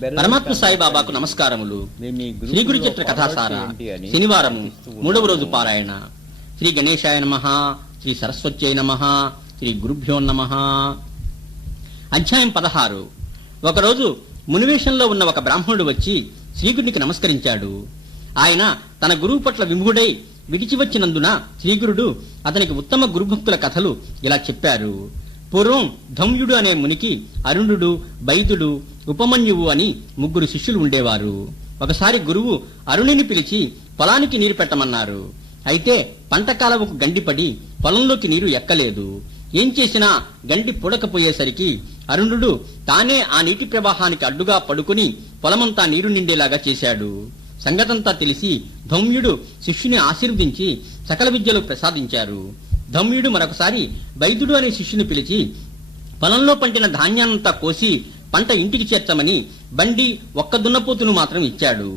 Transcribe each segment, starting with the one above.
పరమాత్మ సాయిబాబాకు నమస్కారములు. శ్రీ గురు చరిత్ర కథాసార. శనివారం. మూడవ రోజు పారాయణ. శ్రీ గణేశాయ నమ శ్రీ సరస్వత్యై నమ శ్రీ గురుభ్యో నమ. అధ్యాయం పదహారు. ఒకరోజు మునివేషంలో ఉన్న ఒక బ్రాహ్మణుడు వచ్చి శ్రీగురునికి నమస్కరించాడు. ఆయన తన గురువు పట్ల విముఖుడై విడిచి వచ్చినందున శ్రీగురుడు అతనికి ఉత్తమ గురుభక్తుల కథలు ఇలా చెప్పారు. పూర్వం ధమ్యుడు అనే మునికి అరుణుడు బైదుడు ఉపమన్యువు అని ముగ్గురు శిష్యులు ఉండేవారు. ఒకసారి గురువు అరుణిని పిలిచి పొలానికి నీరు పెట్టమన్నారు. అయితే పంట కాలవకు గండిపడి పొలంలోకి నీరు ఎక్కలేదు. ఏం చేసినా గండి పుడకపోయేసరికి అరుణుడు తానే ఆ నీటి ప్రవాహానికి అడ్డుగా పడుకుని పొలమంతా నీరు నిండేలాగా చేశాడు. సంగతంతా తెలిసి ధౌమ్యుడు శిష్యుని ఆశీర్వదించి సకల విద్యలు ప్రసాదించారు. ధమ్యుడు మరొకసారి వైద్యుడు అనే శిష్యుని పిలిచి పొలంలో పండిన ధాన్యాన్నంతా కోసి పంట ఇంటికి చేర్చమని బండి ఒక్క దున్నపోతును మాత్రం ఇచ్చాడు.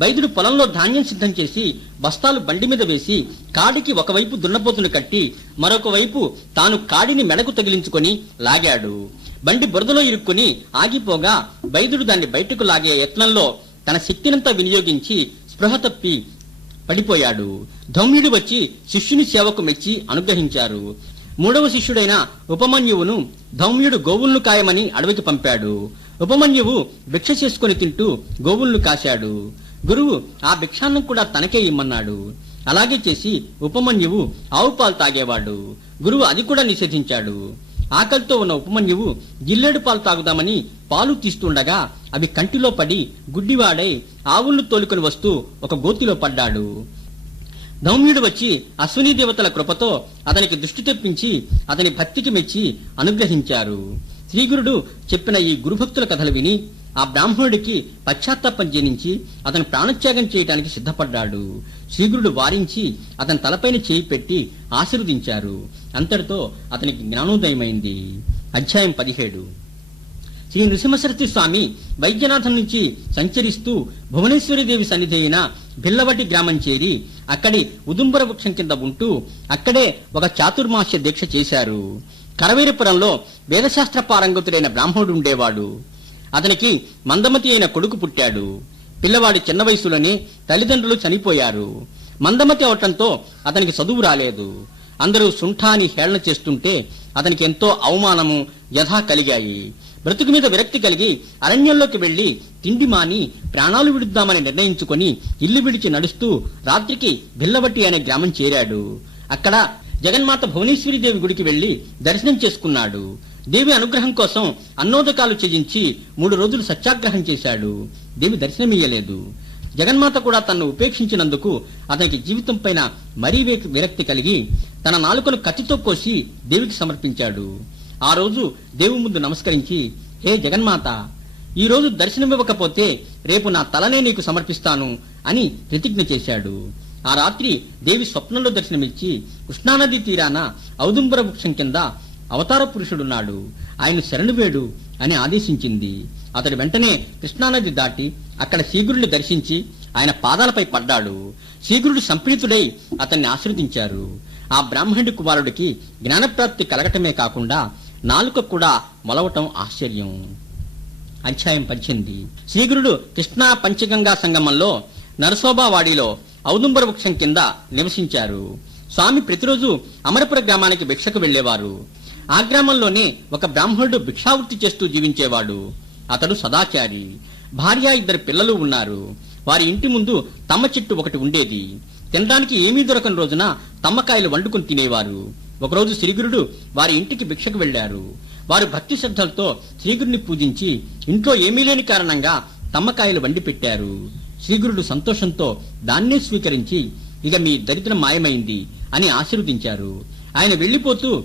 వైద్యుడు పొలంలో ధాన్యం సిద్ధం చేసి బస్తాలు బండి మీద వేసి కాడికి ఒకవైపు దున్నపోతును కట్టి మరొక వైపు తాను కాడిని మెడకు తగిలించుకొని లాగాడు. బండి బురదలో ఇరుక్కుని ఆగిపోగా వైద్యుడు దాన్ని బయటకు లాగే యత్నంలో తన శక్తినంతా వినియోగించి స్పృహ తప్పి పడిపోయాడు. ధౌమ్యుడు వచ్చి శిష్యుని సేవకు మెచ్చి అనుగ్రహించారు. మూడవ శిష్యుడైన ఉపమన్యువును ధౌమ్యుడు గోవులను కాయమని అడవికి పంపాడు. ఉపమన్యువు భిక్ష చేసుకుని తింటూ గోవులను కాశాడు. గురువు ఆ భిక్షాన్నం కూడా తనకే ఇమ్మన్నాడు. అలాగే చేసి ఉపమన్యువు ఆవు పాలు తాగేవాడు. గురువు అది కూడా నిషేధించాడు. ఆకలితో ఉన్న ఉపమన్యువు జిల్లేడు పాలు తాగుదామని పాలు తీస్తుండగా అవి కంటిలో పడి గుడ్డివాడై ఆవులను తోలుకొని వస్తూ ఒక గోతిలో పడ్డాడు. ధౌమ్యుడు వచ్చి అశ్విని దేవతల కృపతో అతనికి దృష్టి తెప్పించి అతని భక్తికి మెచ్చి అనుగ్రహించారు. శ్రీగురుడు చెప్పిన ఈ గురుభక్తుల కథలు విని ఆ బ్రాహ్మణుడికి పశ్చాత్తాపం జనించి అతను ప్రాణత్యాగం చేయటానికి సిద్ధపడ్డాడు. శీఘ్రుడు వారించి అతని తలపైన చేయి పెట్టి ఆశీర్వదించారు. అంతటితో అతనికి జ్ఞానోదయమైంది. అధ్యాయం పదిహేడు. శ్రీ నృసింహసరస్వతి స్వామి వైద్యనాథం నుంచి సంచరిస్తూ భువనేశ్వరి దేవి సన్నిధి అయిన బిల్లవటి గ్రామం చేరి అక్కడి ఉదుంబర వృక్షం కింద ఉంటూ అక్కడే ఒక చాతుర్మాస్య దీక్ష చేశారు. కరవీరపురంలో వేదశాస్త్ర పారంగతుడైన బ్రాహ్మణుడు ఉండేవాడు. అతనికి మందమతి అయిన కొడుకు పుట్టాడు. పిల్లవాడి చిన్న వయసులోనే తల్లిదండ్రులు చనిపోయారు. మందమతి అవటంతో అతనికి చదువు రాలేదు. అందరూ సుంఠాని హేళన చేస్తుంటే అతనికి ఎంతో అవమానము యథా కలిగాయి. బ్రతుకు మీద విరక్తి కలిగి అరణ్యంలోకి వెళ్ళి తిండి మాని ప్రాణాలు విడుద్దామని నిర్ణయించుకొని ఇల్లు విడిచి నడుస్తూ రాత్రికి బిల్లవట్టి అనే గ్రామం చేరాడు. అక్కడ జగన్మాత భువనేశ్వరి దేవి గుడికి వెళ్ళి దర్శనం చేసుకున్నాడు. దేవి అనుగ్రహం కోసం అన్నోదకాలు చెజించి మూడు రోజులు సత్యాగ్రహం చేశాడు. దేవి దర్శనమియ్యలేదు. జగన్మాత కూడా తనను ఉపేక్షించినందుకు అతనికి జీవితం పైన మరీ వే- విరక్తి కలిగి తన నాలుకను కత్తితో కోసి దేవికి సమర్పించాడు. ఆ రోజు దేవు ముందు నమస్కరించి హే జగన్మాత ఈ రోజు దర్శనమివ్వకపోతే రేపు నా తలనే నీకు సమర్పిస్తాను అని ప్రతిజ్ఞ చేశాడు. ఆ రాత్రి దేవి స్వప్నంలో దర్శనమిచ్చి కృష్ణానది తీరాన ఔదుంబర వృక్షం కింద అవతార పురుషుడున్నాడు. ఆయన శరణువేడు అని ఆదేశించింది. అతడు వెంటనే కృష్ణానది దాటి అక్కడ శీఘ్రుడిని దర్శించి ఆయన పాదాలపై పడ్డాడు. శీఘ్రుడు సంప్రీతుడై అతన్ని ఆశీర్వదించారు. ఆ బ్రాహ్మణుడి కుమారుడికి జ్ఞానప్రాప్తి కలగటమే కాకుండా నాలుక కూడా మొలవటం ఆశ్చర్యం. అధ్యాయం పద్దెనిమిది. శ్రీగురుడు కృష్ణా పంచగంగా సంగమంలో నరసోబావాడిలో ఔదుంబర వృక్షం కింద నివసించారు. స్వామి ప్రతిరోజు అమరపుర గ్రామానికి భిక్షకు వెళ్ళేవారు ఆ గ్రామంలోనే ఒక బ్రాహ్మణుడు భిక్షావృత్తి చేస్తూ జీవించేవాడు. అతడు సదాచారి. భార్య ఇద్దరు పిల్లలు ఉన్నారు. వారి ఇంటి ముందు తమ్మ చెట్టు ఒకటి ఉండేది. తినడానికి ఏమీ దొరకని రోజున తమ్మకాయలు వండుకుని తినేవారు. ఒకరోజు శ్రీగురుడు వారి ఇంటికి భిక్షకు వెళ్ళారు వారు భక్తి శ్రద్ధలతో శ్రీగురుని పూజించి ఇంట్లో ఏమీ లేని కారణంగా తమ్మకాయలు వండి పెట్టారు. శ్రీగురుడు సంతోషంతో దాన్నే స్వీకరించి ఇక మీ దరిద్రం మాయమైంది అని ఆశీర్వదించారు. ఆయన వెళ్ళిపోతూ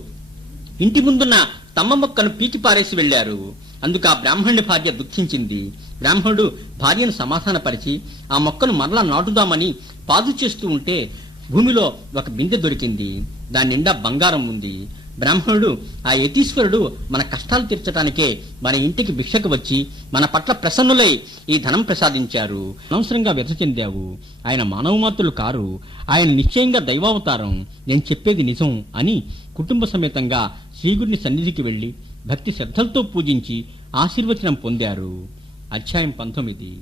ఇంటి ముందున్న తమ్మ మొక్కను పీకి పారేసి వెళ్ళారు అందుకు ఆ బ్రాహ్మణుడి భార్య దుఃఖించింది. బ్రాహ్మణుడు భార్యను సమాధానపరిచి ఆ మొక్కను మరలా నాటుదామని పాదు చేస్తూ ఉంటే భూమిలో ఒక బిందె దొరికింది. దాని నిండా బంగారం ఉంది. బ్రాహ్మణుడు ఆ యతీశ్వరుడు మన కష్టాలు తీర్చడానికే మన ఇంటికి భిక్షకు వచ్చి మన పట్ల ప్రసన్నులై ఈ ధనం ప్రసాదించారు. అనవసరంగా వ్యథ చెందావు. ఆయన మానవమాతులు కారు. ఆయన నిశ్చయంగా దైవావతారం. నేను చెప్పేది నిజం అని కుటుంబ సమేతంగా శ్రీగుడిని సన్నిధికి వెళ్ళి భక్తి శ్రద్ధలతో పూజించి ఆశీర్వచనం పొందారు. అధ్యాయం పంతొమ్మిది.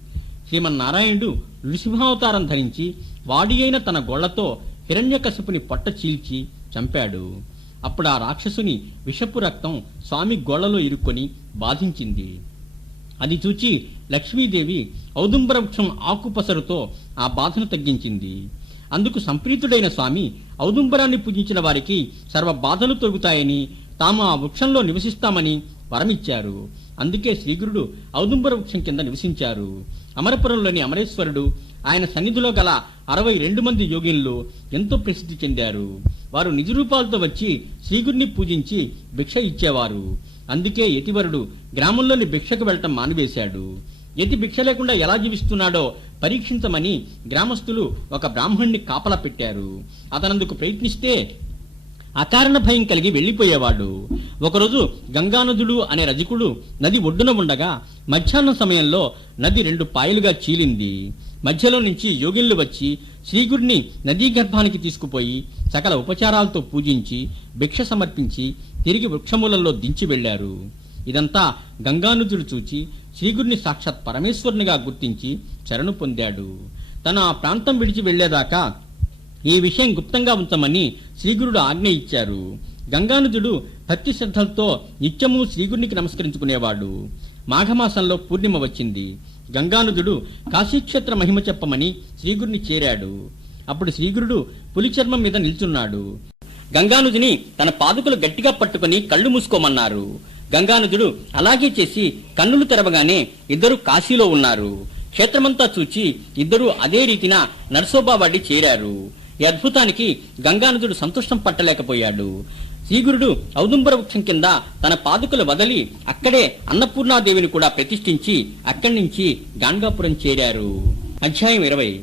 శ్రీమన్నారాయణుడు నృసింహావతారం ధరించి వాడి అయిన తన గోళ్ళతో హిరణ్యకశపుని పొట్ట చీల్చి చంపాడు. అప్పుడు ఆ రాక్షసుని విషపు రక్తం స్వామి గోళ్ళలో ఇరుక్కొని బాధించింది. అది చూచి లక్ష్మీదేవి ఔదుంబర వృక్షం ఆకుపసరుతో ఆ బాధను తగ్గించింది. అందుకు సంప్రీతుడైన స్వామి ఔదుంబరాన్ని పూజించిన వారికి సర్వ బాధలు తొలుగుతాయని తాము ఆ వృక్షంలో నివసిస్తామని వరమిచ్చారు. అందుకే శ్రీగురుడు ఔదుంబర వృక్షం కింద నివసించారు. అమరపురంలోని అమరేశ్వరుడు ఆయన సన్నిధిలో గల అరవై రెండు మంది యోగిన్లు ఎంతో ప్రసిద్ధి చెందారు. వారు నిజరూపాలతో వచ్చి శ్రీగురిని పూజించి భిక్ష ఇచ్చేవారు. అందుకే యతివరుడు గ్రామంలోని భిక్షకు వెళ్ళటం మానివేశాడు. యతి భిక్ష లేకుండా ఎలా జీవిస్తున్నాడో పరీక్షించమని గ్రామస్తులు ఒక బ్రాహ్మణ్ణి కాపలా పెట్టారు. అతనందుకు ప్రయత్నిస్తే అకారణ భయం కలిగి వెళ్ళిపోయేవాడు ఒకరోజు గంగానదుడు అనే రజకుడు నది ఒడ్డున ఉండగా మధ్యాహ్నం సమయంలో నది రెండు పాయలుగా చీలింది. మధ్యలో నుంచి యోగిన్లు వచ్చి శ్రీగుడిని నదీ గర్భానికి తీసుకుపోయి సకల ఉపచారాలతో పూజించి భిక్ష సమర్పించి తిరిగి వృక్షమూలంలో దించి వెళ్ళారు ఇదంతా గంగానుజుడు చూచి శ్రీగుడిని సాక్షాత్ పరమేశ్వరునిగా గుర్తించి శరణు పొందాడు. తన ఆ ప్రాంతం విడిచి వెళ్ళేదాకా ఈ విషయం గుప్తంగా ఉంచమని శ్రీగురుడు ఆజ్ఞ ఇచ్చారు. గంగానుజుడు భక్తి శ్రద్ధలతో నిత్యము శ్రీగురునికి నమస్కరించుకునేవాడు. మాఘమాసంలో పూర్ణిమ వచ్చింది. గంగానుజుడు కాశీక్షేత్ర మహిమ చెప్పమని శ్రీగురుని చేరాడు. అప్పుడు శ్రీగురుడు పులిచర్మం మీద నిల్చున్నాడు. గంగానుజుని తన పాదుకలు గట్టిగా పట్టుకుని కళ్ళు మూసుకోమన్నారు. గంగానుజుడు అలాగే చేసి కన్నులు తెరవగానే ఇద్దరు కాశీలో ఉన్నారు. క్షేత్రమంతా చూచి ఇద్దరు అదే రీతిన నరసోబావాడి చేరారు. ఈ అద్భుతానికి గంగానదుడు సంతోషం పట్టలేకపోయాడు. శ్రీగురుడు ఔదుంబర వృక్షం కింద తన పాదుకలు వదలి అక్కడే అన్నపూర్ణాదేవిని కూడా ప్రతిష్ఠించి అక్కడి నుంచి గాంగాపురం చేరారు. అధ్యాయం ఇరవై.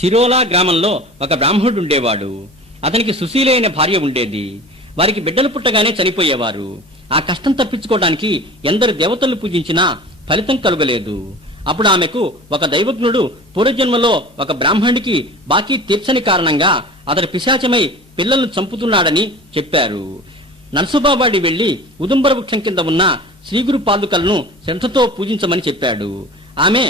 సిరోలా గ్రామంలో ఒక బ్రాహ్మణుడు ఉండేవాడు. అతనికి సుశీలైన భార్య ఉండేది. వారికి బిడ్డలు పుట్టగానే చనిపోయేవారు. ఆ కష్టం తప్పించుకోవడానికి ఎందరు దేవతలు పూజించినా ఫలితం కలుగలేదు. అప్పుడు ఆమెకు ఒక దైవజ్ఞుడు పూర్వజన్మలో ఒక బ్రాహ్మణుడికి బాకీ తీర్చని కారణంగా అతడు పిశాచమై పిల్లలను చంపుతున్నాడని చెప్పారు. నరసుబాబాడి వెళ్ళి ఉదుంబర వృక్షం కింద ఉన్న శ్రీగురు పాదుకలను శ్రద్ధతో పూజించమని చెప్పాడు. ఆమె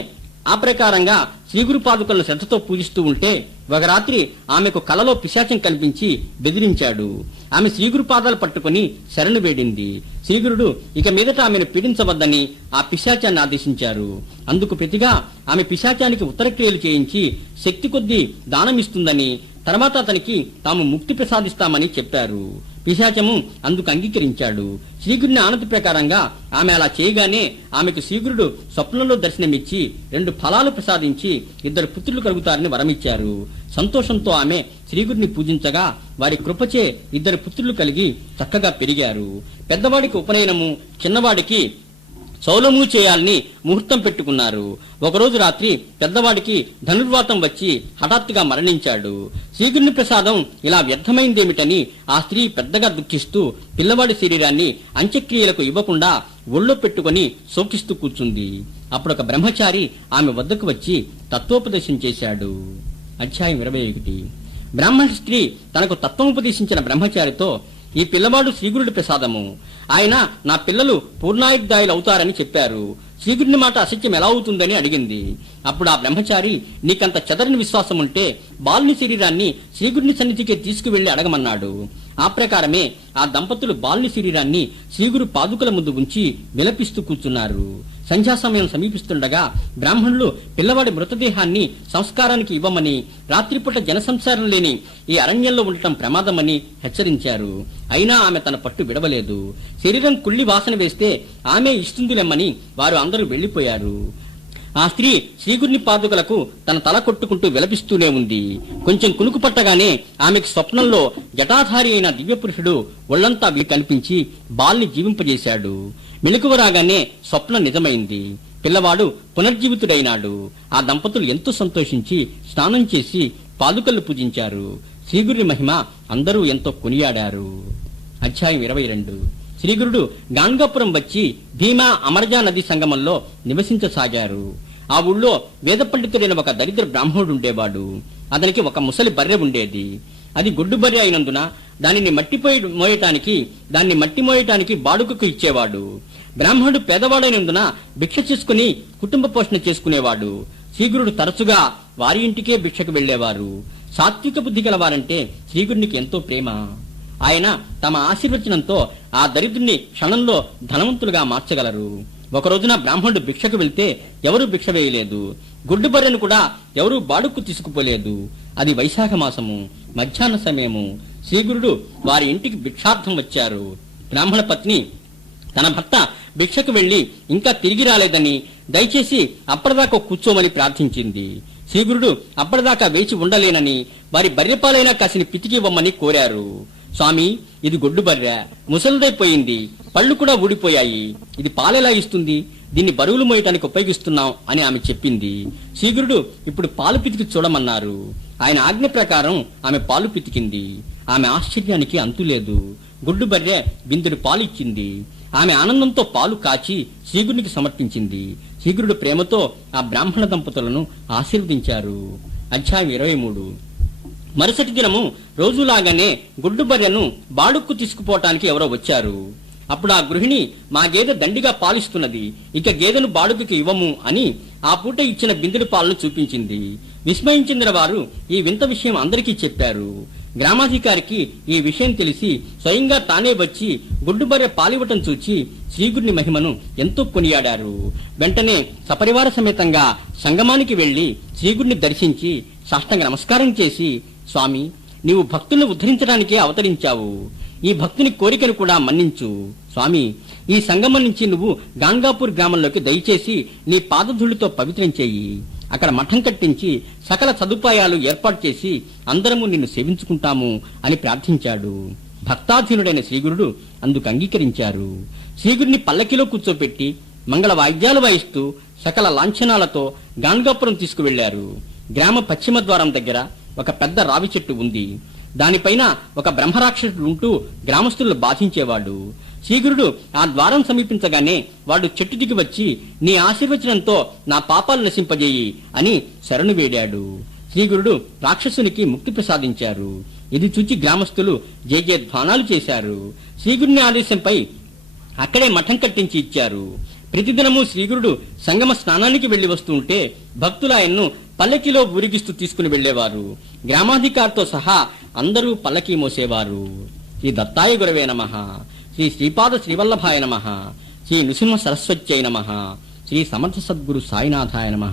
ఆ ప్రకారంగా శ్రీగురు పాదుకలను శ్రద్ధతో పూజిస్తూ ఉంటే ఒక రాత్రి ఆమెకు కలలో పిశాచం కనిపించి బెదిరించాడు. ఆమె శ్రీగురు పాదాలు పట్టుకుని శరణు వేడింది. శ్రీగురుడు ఇక మీదట ఆమెను పీడించవద్దని ఆ పిశాచాన్ని ఆదేశించారు. అందుకు ప్రతిగా ఆమె పిశాచానికి ఉత్తరక్రియలు చేయించి శక్తి కొద్దీ దానమిస్తుందని తర్వాత అతనికి తాము ముక్తి ప్రసాదిస్తామని చెప్పారు. పిశాచము అందుకు అంగీకరించాడు. శ్రీగురుని ఆనతి ప్రకారంగా ఆమె అలా చేయగానే ఆమెకు శ్రీగురుడు స్వప్నంలో దర్శనమిచ్చి రెండు ఫలాలు ప్రసాదించి ఇద్దరు పుత్రులు కలుగుతారని వరమిచ్చారు. సంతోషంతో ఆమె శ్రీగురిని పూజించగా వారి కృపచే ఇద్దరు పుత్రులు కలిగి చక్కగా పెరిగారు. పెద్దవాడికి ఉపనయనము చిన్నవాడికి చౌలము చేయాలని ముహూర్తం పెట్టుకున్నారు. ఒకరోజు రాత్రి పెద్దవాడికి ధనుర్వాతం వచ్చి హఠాత్తుగా మరణించాడు. శ్రీకృష్ణ ప్రసాదం ఇలా వ్యర్థమైందేమిటని ఆ స్త్రీ పెద్దగా దుఃఖిస్తూ పిల్లవాడి శరీరాన్ని అంత్యక్రియలకు ఇవ్వకుండా ఒళ్ళో పెట్టుకుని శోకిస్తూ కూర్చుంది. అప్పుడు ఒక బ్రహ్మచారి ఆమె వద్దకు వచ్చి తత్వోపదేశం చేశాడు. అధ్యాయం ఇరవై ఒకటి. బ్రాహ్మణ స్త్రీ తనకు తత్వోపదేశించిన బ్రహ్మచారితో ఈ పిల్లవాడు శ్రీగురుడి ప్రసాదము. ఆయన నా పిల్లలు పూర్ణాయుద్ధాయులు అవుతారని చెప్పారు. శ్రీగురుని మాట అసత్యం ఎలా అవుతుందని అడిగింది. అప్పుడు ఆ బ్రహ్మచారి నీకంత చెదరని విశ్వాసం ఉంటే బాలుని శరీరాన్ని శ్రీగురుని సన్నిధికి తీసుకువెళ్ళి అడగమన్నాడు. ఆ ప్రకారమే ఆ దంపతులు బాలుని శరీరాన్ని శ్రీగురు పాదుకల ముందు ఉంచి విలపిస్తూ కూర్చున్నారు. సంధ్యా సమయం సమీపిస్తుండగా బ్రాహ్మణులు పిల్లవాడి మృతదేహాన్ని సంస్కారానికి ఇవ్వమని రాత్రిపూట జనసంసారం లేని ఈ అరణ్యంలో ఉండటం ప్రమాదమని హెచ్చరించారు. అయినా ఆమె తన పట్టు విడవలేదు. శరీరం కుళ్ళి వాసన వేస్తే ఆమె ఇస్తుందిలెమ్మని వారు అందరూ వెళ్ళిపోయారు ఆ స్త్రీ శ్రీగురిని పాదుకలకు తన తల కొట్టుకుంటూ విలపిస్తూనే ఉంది. కొంచెం కునుకు పట్టగానే ఆమెకు స్వప్నంలో జటాధారి అయిన దివ్యపురుషుడు ఒళ్ళంతా వీ కనిపించి బాల్ని జీవింపజేశాడు. మెలకువ రాగానే స్వప్నం నిజమైంది. పిల్లవాడు పునర్జీవితుడైనాడు. ఆ దంపతులు ఎంతో సంతోషించి స్నానం చేసి పాదుకలు పూజించారు. శ్రీగురి మహిమ అందరూ ఎంతో కొనియాడారు. అధ్యాయం ఇరవై రెండు. శ్రీగురుడు గాంగాపురం వచ్చి భీమా అమరజా నది సంగమంలో నివసించసాగారు. ఆ ఊళ్ళో వేద పండితుడైన ఒక దరిద్ర బ్రాహ్మణుడు ఉండేవాడు. అతనికి ఒక ముసలి బర్రె ఉండేది. అది గుడ్డు బర్రె అయినందున దానిని మట్టిపోయి మోయటానికి దాన్ని మట్టి మోయటానికి బాడుకకు ఇచ్చేవాడు. బ్రాహ్మణుడు పేదవాడైనందున భిక్ష చేసుకుని కుటుంబ పోషణ చేసుకునేవాడు. శ్రీగురుడు తరచుగా వారి ఇంటికే భిక్షకు వెళ్ళేవారు సాత్విక బుద్ధి గలవారంటే శ్రీగురునికి ఎంతో ప్రేమ. ఆయన తమ ఆశీర్వచనంతో ఆ దరిద్రుని క్షణంలో ధనవంతులుగా మార్చగలరు. ఒక రోజున బ్రాహ్మణుడు భిక్షకు వెళ్తే ఎవరూ భిక్ష వేయలేదు. గుడ్డు బర్రెను కూడా ఎవరూ బాడుక్కు తీసుకుపోలేదు. అది వైశాఖ మాసము మధ్యాహ్న సమయము. శ్రీగురుడు వారి ఇంటికి భిక్షార్థం వచ్చారు. బ్రాహ్మణ పత్ని తన భర్త భిక్షకు వెళ్ళి ఇంకా తిరిగి రాలేదని దయచేసి అప్పటిదాకా కూర్చోమని ప్రార్థించింది. శ్రీగురుడు అప్పటిదాకా వేచి ఉండలేనని వారి బర్రెపాలైనా కాసిని పితికి ఇవ్వమని కోరారు. స్వామి ఇది గొడ్డు బర్రె. ముసలిదైపోయింది. పళ్ళు కూడా ఊడిపోయాయి. ఇది పాలెలా ఇస్తుంది? దీన్ని బరువులు మోయటానికి ఉపయోగిస్తున్నాం అని ఆమె చెప్పింది. శీఘ్రుడు ఇప్పుడు పాలు పితికి చూడమన్నారు. ఆయన ఆజ్ఞ ప్రకారం ఆమె పాలు పితికింది. ఆమె ఆశ్చర్యానికి అంతులేదు గుడ్డు బర్రె బిందుడు పాలు ఇచ్చింది. ఆమె ఆనందంతో పాలు కాచి శీఘ్రునికి సమర్పించింది. శీఘ్రుడు ప్రేమతో ఆ బ్రాహ్మణ దంపతులను ఆశీర్వదించారు. అధ్యాయం ఇరవై మూడు. మరుసటి దినము రోజులాగానే గుడ్డు బర్రెను బాడుక్కు తీసుకుపోవటానికి ఎవరో వచ్చారు. అప్పుడు ఆ గృహిణి మా గేదె దండిగా పాలిస్తున్నది ఇక గేదెను బాడుగుకి ఇవ్వము అని ఆ పూట ఇచ్చిన బిందెడు పాలను చూపించింది. విస్మయించిన వారు ఈ వింత విషయం అందరికీ చెప్పారు. గ్రామాధికారికి ఈ విషయం తెలిసి స్వయంగా తానే వచ్చి గుడ్డుబర్రె పాలివ్వటం చూచి శ్రీగుడిని మహిమను ఎంతో కొనియాడారు. వెంటనే సపరివార సమేతంగా సంగమానికి వెళ్ళి శ్రీగుడిని దర్శించి సాష్టంగ నమస్కారం చేసి స్వామి నీవు భక్తులను ఉద్ధరించడానికే అవతరించావు. ఈ భక్తుని కోరికను కూడా మన్నించు. స్వామి ఈ సంగమం నుంచి నువ్వు గాంగాపూర్ గ్రామంలోకి దయచేసి నీ పాదధుళ్ళతో పవిత్రం చేయి. అక్కడ మఠం కట్టించి సకల సదుపాయాలు ఏర్పాటు చేసి అందరము నిన్ను సేవించుకుంటాము అని ప్రార్థించాడు. భక్తాధీనుడైన శ్రీగురుడు అందుకు అంగీకరించారు. శ్రీగురిని పల్లకిలో కూర్చోపెట్టి మంగళ వాయిద్యాలు వాయిస్తూ సకల లాంఛనాలతో గాన్గాపురం తీసుకువెళ్ళారు గ్రామ పశ్చిమ ద్వారం దగ్గర ఒక పెద్ద రావి చెట్టు ఉంది. దానిపైన ఒక బ్రహ్మరాక్షసుడు ఉంటూ గ్రామస్తులను బాధించేవాడు. శ్రీగురుడు ఆ ద్వారం సమీపించగానే వాడు చెట్టు దిగి వచ్చి నీ ఆశీర్వచనంతో నా పాపాలు నశింపజేయి అని శరణు వేడాడు. శ్రీగురుడు రాక్షసునికి ముక్తి ప్రసాదించారు. ఇది చూచి గ్రామస్తులు జయ జయ ధ్వానాలు చేశారు. శ్రీగురుని ఆదేశంపై అక్కడే మఠం కట్టించి ఇచ్చారు. ప్రతిదినము శ్రీగురుడు సంగమ స్నానానికి వెళ్ళి వస్తుంటే భక్తులు ఆయన్ను పల్లకిలో ఊరిగిస్తూ తీసుకుని వెళ్ళేవారు గ్రామాధికారితో సహా అందరూ పల్లకి మోసేవారు. శ్రీ దత్తాయ గురవే నమ. శ్రీ శ్రీపాద శ్రీవల్లభాయ నమ. శ్రీ నృసింహ సరస్వత్యై నమ. శ్రీ సమర్థ సద్గురు సాయినాథాయ నమ.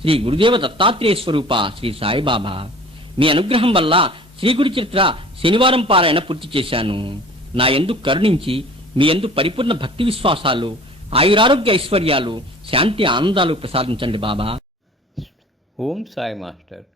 శ్రీ గురుదేవ దత్తాత్రేయ స్వరూప శ్రీ సాయిబాబా. మీ అనుగ్రహం వల్ల శ్రీ గురు చరిత్ర శనివారం పారాయణ పూర్తి చేశాను. నా ఎందు కరుణించి మీ ఎందు పరిపూర్ణ భక్తి విశ్వాసాలు ఆయురారోగ్య ఐశ్వర్యాలు శాంతి ఆనందాలు ప్రసాదించండి బాబా. ఓం సాయి మాస్టర్.